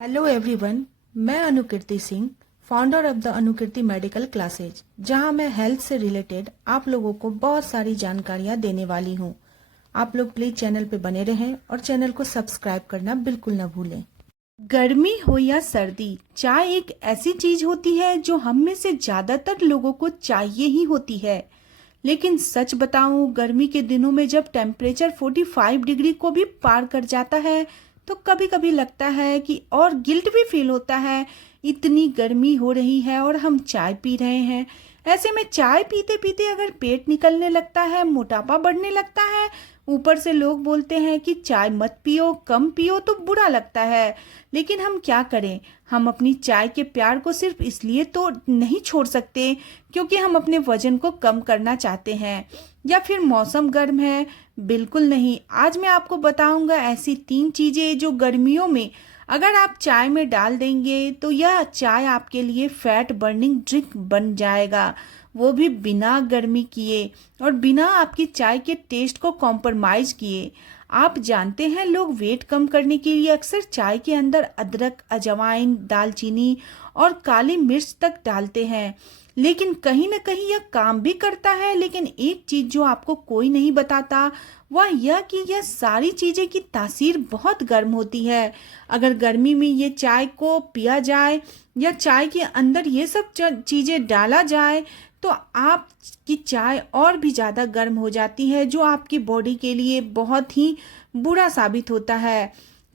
Hello everyone. मैं Anukirti Singh, founder of the Anukirti medical classes, जहां मैं हेल्थ से रिलेटेड आप लोगों को बहुत सारी जानकारियां देने वाली हूं। आप लोग प्लीज चैनल पे बने रहें और चैनल को सब्सक्राइब करना बिल्कुल न भूलें। गर्मी हो या सर्दी, चाय एक ऐसी चीज होती है जो हम में से ज्यादातर लोगों को चाहिए ही होती है। लेकिन सच बताऊं, गर्मी के दिनों में जब टेम्परेचर 45 डिग्री को भी पार कर जाता है तो कभी कभी लगता है कि, और गिल्ट भी फील होता है, इतनी गर्मी हो रही है और हम चाय पी रहे हैं। ऐसे में चाय पीते पीते अगर पेट निकलने लगता है, मोटापा बढ़ने लगता है, ऊपर से लोग बोलते हैं कि चाय मत पियो, कम पियो, तो बुरा लगता है। लेकिन हम क्या करें? हम अपनी चाय के प्यार को सिर्फ इसलिए तो नहीं छोड़ सकते क्योंकि हम अपने वजन को कम करना चाहते हैं, या फिर मौसम गर्म है। बिल्कुल नहीं। आज मैं आपको बताऊंगा ऐसी 3 चीजें जो गर्मियों में अगर आप चाय में डाल देंगे तो यह चाय आपके लिए फैट बर्निंग ड्रिंक बन जाएगा, वो भी बिना गर्मी किए और बिना आपकी चाय के टेस्ट को कॉम्प्रोमाइज किए। आप जानते हैं, लोग वेट कम करने के लिए अक्सर चाय के अंदर अदरक, अजवाइन, दालचीनी और काली मिर्च तक डालते हैं, लेकिन कहीं ना कहीं यह काम भी करता है। लेकिन एक चीज जो आपको कोई नहीं बताता वह यह कि यह सारी चीजें की तासीर बहुत गर्म होती है। अगर गर्मी में ये चाय को पिया जाए या चाय के अंदर ये सब चीजें डाला जाए तो आपकी चाय और भी ज़्यादा गर्म हो जाती है, जो आपकी बॉडी के लिए बहुत ही बुरा साबित होता है।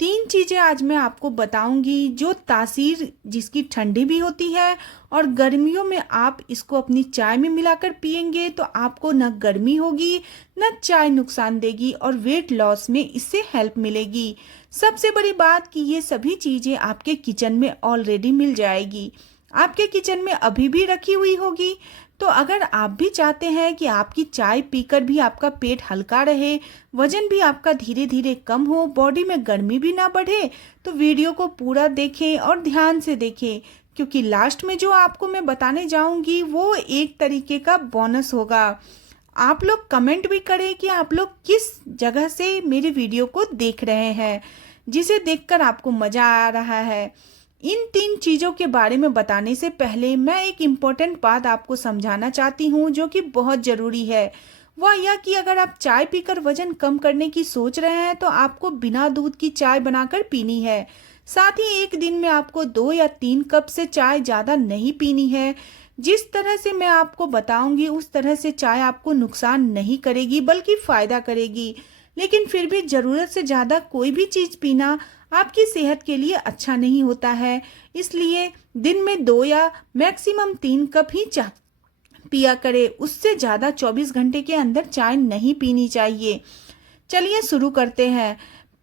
3 चीज़ें आज मैं आपको बताऊंगी जो तासीर जिसकी ठंडी भी होती है, और गर्मियों में आप इसको अपनी चाय में मिलाकर पिएंगे तो आपको न गर्मी होगी न चाय नुकसान देगी और वेट लॉस में इससे हेल्प मिलेगी। सबसे बड़ी बात कि ये सभी चीज़ें आपके किचन में ऑलरेडी मिल जाएगी, आपके किचन में अभी भी रखी हुई होगी। तो अगर आप भी चाहते हैं कि आपकी चाय पीकर भी आपका पेट हल्का रहे, वजन भी आपका धीरे धीरे कम हो, बॉडी में गर्मी भी ना बढ़े, तो वीडियो को पूरा देखें और ध्यान से देखें, क्योंकि लास्ट में जो आपको मैं बताने जाऊंगी वो एक तरीके का बोनस होगा। आप लोग कमेंट भी करें कि आप लोग किस जगह से मेरे वीडियो को देख रहे हैं, जिसे देखकर आपको मज़ा आ रहा है। इन 3 चीज़ों के बारे में बताने से पहले मैं एक इम्पोर्टेंट बात आपको समझाना चाहती हूँ जो कि बहुत ज़रूरी है। वह यह कि अगर आप चाय पीकर वजन कम करने की सोच रहे हैं तो आपको बिना दूध की चाय बनाकर पीनी है। साथ ही एक दिन में आपको 2 या 3 कप से चाय ज़्यादा नहीं पीनी है। जिस तरह से मैं आपको बताऊंगी उस तरह से चाय आपको नुकसान नहीं करेगी बल्कि फ़ायदा करेगी। लेकिन फिर भी ज़रूरत से ज़्यादा कोई भी चीज़ पीना आपकी सेहत के लिए अच्छा नहीं होता है। इसलिए दिन में 2 या मैक्सिमम 3 कप ही चाय पिया करें, उससे ज़्यादा 24 घंटे के अंदर चाय नहीं पीनी चाहिए। चलिए शुरू करते हैं।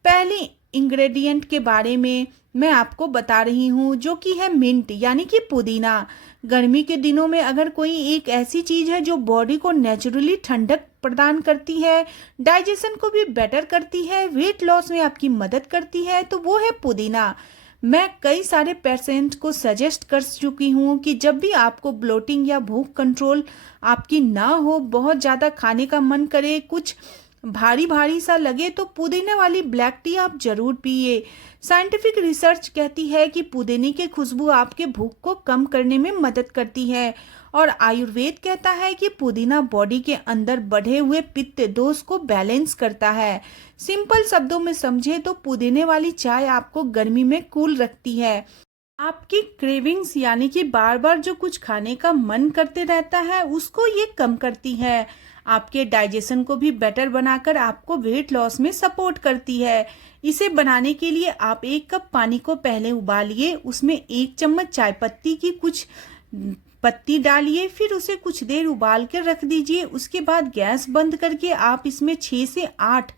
पहले इंग्रेडिएंट के बारे में मैं आपको बता रही हूँ जो कि है मिंट, यानी कि पुदीना। गर्मी के दिनों में अगर कोई एक ऐसी चीज़ है जो बॉडी को नेचुरली ठंडक प्रदान करती है, डाइजेशन को भी बेटर करती है, वेट लॉस में आपकी मदद करती है, तो वो है पुदीना। मैं कई सारे पेशेंट को सजेस्ट कर चुकी हूँ कि जब भी आपको ब्लोटिंग या भूख कंट्रोल आपकी ना हो, बहुत ज़्यादा खाने का मन करे, कुछ भारी भारी सा लगे, तो पुदीने वाली ब्लैक टी आप जरूर पिए। साइंटिफिक रिसर्च कहती है कि पुदीने की खुशबू आपके भूख को कम करने में मदद करती है, और आयुर्वेद कहता है कि पुदीना बॉडी के अंदर बढ़े हुए पित्त दोष को बैलेंस करता है। सिंपल शब्दों में समझे तो पुदीने वाली चाय आपको गर्मी में कूल रखती है। आपकी क्रेविंग्स, यानी कि बार बार जो कुछ खाने का मन करते रहता है, उसको ये कम करती है। आपके डाइजेशन को भी बेटर बनाकर आपको वेट लॉस में सपोर्ट करती है। इसे बनाने के लिए आप 1 कप पानी को पहले उबालिए, उसमें 1 चम्मच चाय पत्ती की कुछ पत्ती डालिए, फिर उसे कुछ देर उबाल कर रख दीजिए। उसके बाद गैस बंद करके आप इसमें 6 से 8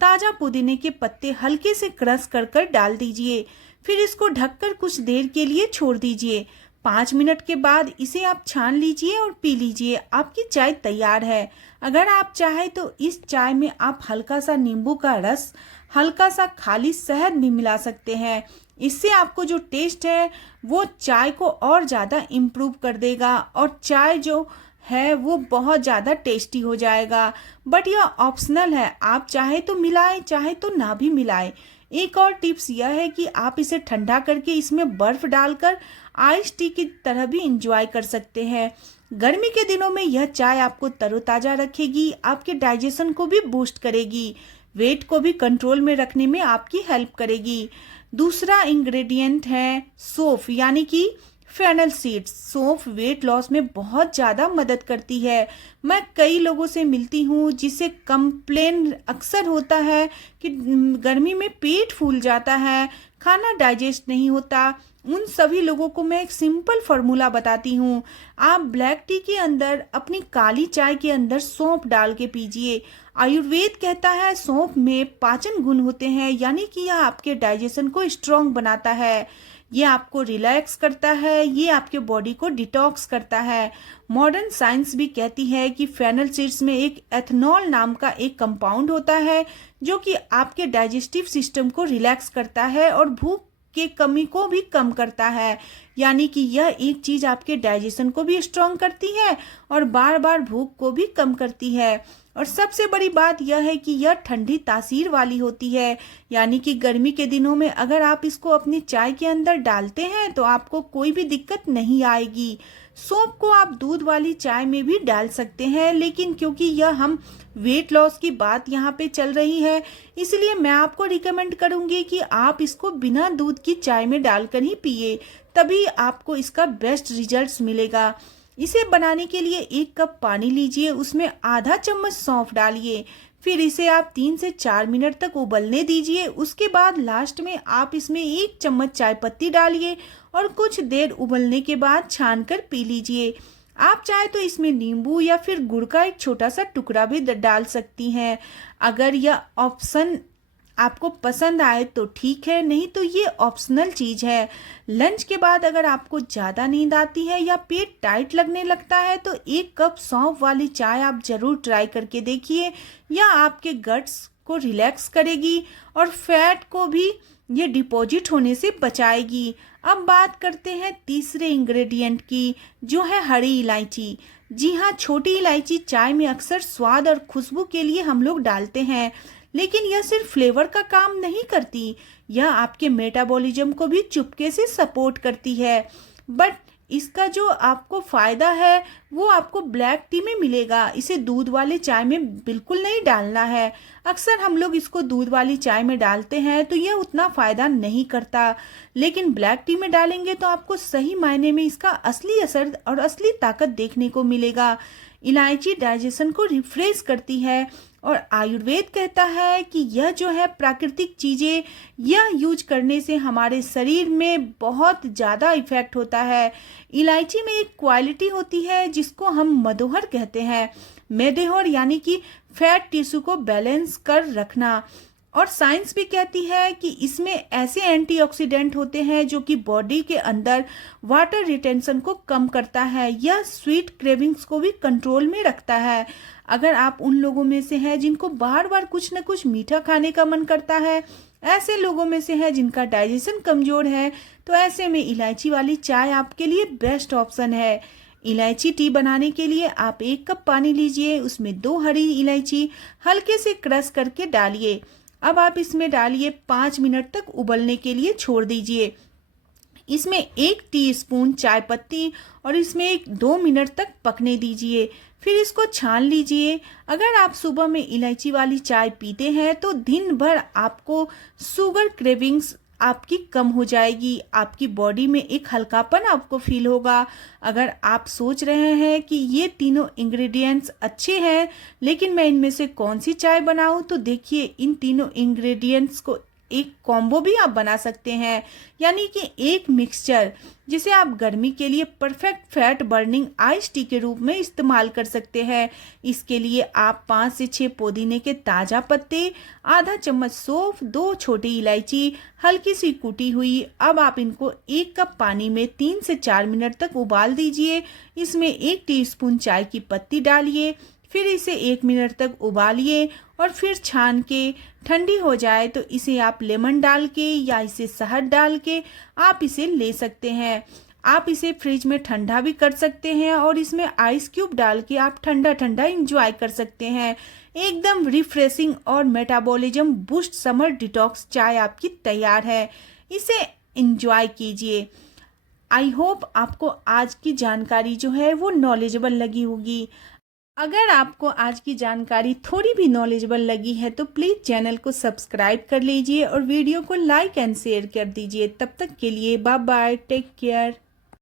ताज़ा पुदीने के पत्ते हल्के से क्रश कर कर डाल दीजिए। फिर इसको ढककर कुछ देर के लिए छोड़ दीजिए। 5 मिनट के बाद इसे आप छान लीजिए और पी लीजिए। आपकी चाय तैयार है। अगर आप चाहें तो इस चाय में आप हल्का सा नींबू का रस, हल्का सा खाली शहद भी मिला सकते हैं। इससे आपको जो टेस्ट है वो चाय को और ज़्यादा इम्प्रूव कर देगा और चाय जो है वो बहुत ज़्यादा टेस्टी हो जाएगा। बट यह ऑप्शनल है, आप चाहे तो मिलाएं, चाहे तो ना भी मिलाएं। एक और टिप्स यह है कि आप इसे ठंडा करके इसमें बर्फ डालकर आइस टी की तरह भी इंजॉय कर सकते हैं। गर्मी के दिनों में यह चाय आपको तरोताजा रखेगी, आपके डाइजेशन को भी बूस्ट करेगी, वेट को भी कंट्रोल में रखने में आपकी हेल्प करेगी। दूसरा इंग्रेडिएंट है सौंफ यानी कि फेनल सीड्स। सौंफ वेट लॉस में बहुत ज़्यादा मदद करती है। मैं कई लोगों से मिलती हूँ जिसे कंप्लेन अक्सर होता है कि गर्मी में पेट फूल जाता है, खाना डाइजेस्ट नहीं होता। उन सभी लोगों को मैं एक सिंपल फार्मूला बताती हूँ। आप ब्लैक टी के अंदर अपनी काली चाय के अंदर सौंफ डाल के पीजिए। आयुर्वेद कहता है सौंफ में पाचन गुण होते हैं, यानी कि यह आपके डाइजेशन को स्ट्रॉन्ग बनाता है, ये आपको रिलैक्स करता है, ये आपके बॉडी को डिटॉक्स करता है। मॉडर्न साइंस भी कहती है कि फेनल सीड्स में एक एथनॉल नाम का एक कंपाउंड होता है जो कि आपके डाइजेस्टिव सिस्टम को रिलैक्स करता है और भूख के कमी को भी कम करता है। यानी कि यह एक चीज आपके डाइजेशन को भी स्ट्रॉन्ग करती है और बार बार भूख को भी कम करती है। और सबसे बड़ी बात यह है कि यह ठंडी तासीर वाली होती है, यानी कि गर्मी के दिनों में अगर आप इसको अपनी चाय के अंदर डालते हैं तो आपको कोई भी दिक्कत नहीं आएगी। सौंफ को आप दूध वाली चाय में भी डाल सकते हैं, लेकिन क्योंकि यह हम वेट लॉस की बात यहाँ पे चल रही है, इसलिए मैं आपको रिकमेंड करूंगी कि आप इसको बिना दूध की चाय में डालकर ही पिए, तभी आपको इसका बेस्ट रिजल्ट्स मिलेगा। इसे बनाने के लिए 1 कप पानी लीजिए, उसमें आधा चम्मच सौंफ डालिए, फिर इसे आप 3 से 4 मिनट तक उबलने दीजिए। उसके बाद लास्ट में आप इसमें 1 चम्मच चाय पत्ती डालिए और कुछ देर उबलने के बाद छानकर पी लीजिए। आप चाहे तो इसमें नींबू या फिर गुड़ का एक छोटा सा टुकड़ा भी डाल सकती हैं। अगर यह ऑप्शन आपको पसंद आए तो ठीक है, नहीं तो ये ऑप्शनल चीज है। लंच के बाद अगर आपको ज्यादा नींद आती है या पेट टाइट लगने लगता है तो 1 कप सौंफ वाली चाय आप जरूर ट्राई करके देखिए। यह आपके गट्स को रिलैक्स करेगी और फैट को भी ये डिपॉजिट होने से बचाएगी। अब बात करते हैं तीसरे इंग्रेडिएंट की, जो है हरी इलायची। जी हाँ, छोटी इलायची चाय में अक्सर स्वाद और खुशबू के लिए हम लोग डालते हैं, लेकिन यह सिर्फ फ्लेवर का काम नहीं करती, यह आपके मेटाबॉलिज्म को भी चुपके से सपोर्ट करती है। बट इसका जो आपको फायदा है वो आपको ब्लैक टी में मिलेगा। इसे दूध वाले चाय में बिल्कुल नहीं डालना है। अक्सर हम लोग इसको दूध वाली चाय में डालते हैं तो यह उतना फायदा नहीं करता, लेकिन ब्लैक टी में डालेंगे तो आपको सही मायने में इसका असली असर और असली ताकत देखने को मिलेगा। इलायची डाइजेशन को रिफ्रेश करती है और आयुर्वेद कहता है कि यह जो है प्राकृतिक चीजें, यह यूज करने से हमारे शरीर में बहुत ज़्यादा इफेक्ट होता है। इलायची में एक क्वालिटी होती है जिसको हम मदोहर कहते हैं। मेदेहोर यानी कि फैट टिश्यू को बैलेंस कर रखना। और साइंस भी कहती है कि इसमें ऐसे एंटीऑक्सीडेंट होते हैं जो कि बॉडी के अंदर वाटर रिटेंशन को कम करता है। यह स्वीट क्रेविंग्स को भी कंट्रोल में रखता है। अगर आप उन लोगों में से हैं जिनको बार बार कुछ न कुछ मीठा खाने का मन करता है, ऐसे लोगों में से है जिनका डाइजेशन कमजोर है, तो ऐसे में इलायची वाली चाय आपके लिए बेस्ट ऑप्शन है। इलायची टी बनाने के लिए आप 1 कप पानी लीजिए, उसमें 2 हरी इलायची हल्के से क्रश करके डालिए। अब आप इसमें डालिए 5 मिनट तक उबलने के लिए छोड़ दीजिए। इसमें 1 टीस्पून चाय पत्ती और इसमें 2 मिनट तक पकने दीजिए, फिर इसको छान लीजिए। अगर आप सुबह में इलायची वाली चाय पीते हैं तो दिन भर आपको शुगर क्रेविंग्स आपकी कम हो जाएगी, आपकी बॉडी में एक हल्कापन आपको फील होगा। अगर आप सोच रहे हैं कि ये तीनों इंग्रेडिएंट्स अच्छे हैं लेकिन मैं इनमें से कौन सी चाय बनाऊं, तो देखिए इन तीनों इंग्रेडिएंट्स को एक कॉम्बो भी आप बना सकते हैं, यानी कि एक मिक्सचर जिसे आप गर्मी के लिए perfect fat burning ice tea के रूप में इस्तेमाल कर सकते हैं। इसके लिए आप 5 से 6 पुदीने के ताज़ा पत्ते, आधा चम्मच सौंफ, 2 छोटी इलायची हल्की सी कुटी हुई। अब आप इनको 1 कप पानी में 3 से 4 मिनट तक उबाल दीजिए। इसमें 1 टीस्पून चाय की पत्ती डालिए, फिर इसे 1 मिनट तक उबालिए और फिर छान के ठंडी हो जाए तो इसे आप लेमन डाल के या इसे शहद डाल के आप इसे ले सकते हैं। आप इसे फ्रिज में ठंडा भी कर सकते हैं और इसमें आइस क्यूब डाल के आप ठंडा ठंडा इंजॉय कर सकते हैं। एकदम रिफ्रेशिंग और मेटाबॉलिज्म बूस्ट समर डिटॉक्स चाय आपकी तैयार है। इसे एंजॉय कीजिए। आई होप आपको आज की जानकारी जो है वो नॉलेजेबल लगी होगी। अगर आपको आज की जानकारी थोड़ी भी नॉलेजेबल लगी है तो प्लीज़ चैनल को सब्सक्राइब कर लीजिए और वीडियो को लाइक एंड शेयर कर दीजिए। तब तक के लिए बाय बाय, टेक केयर।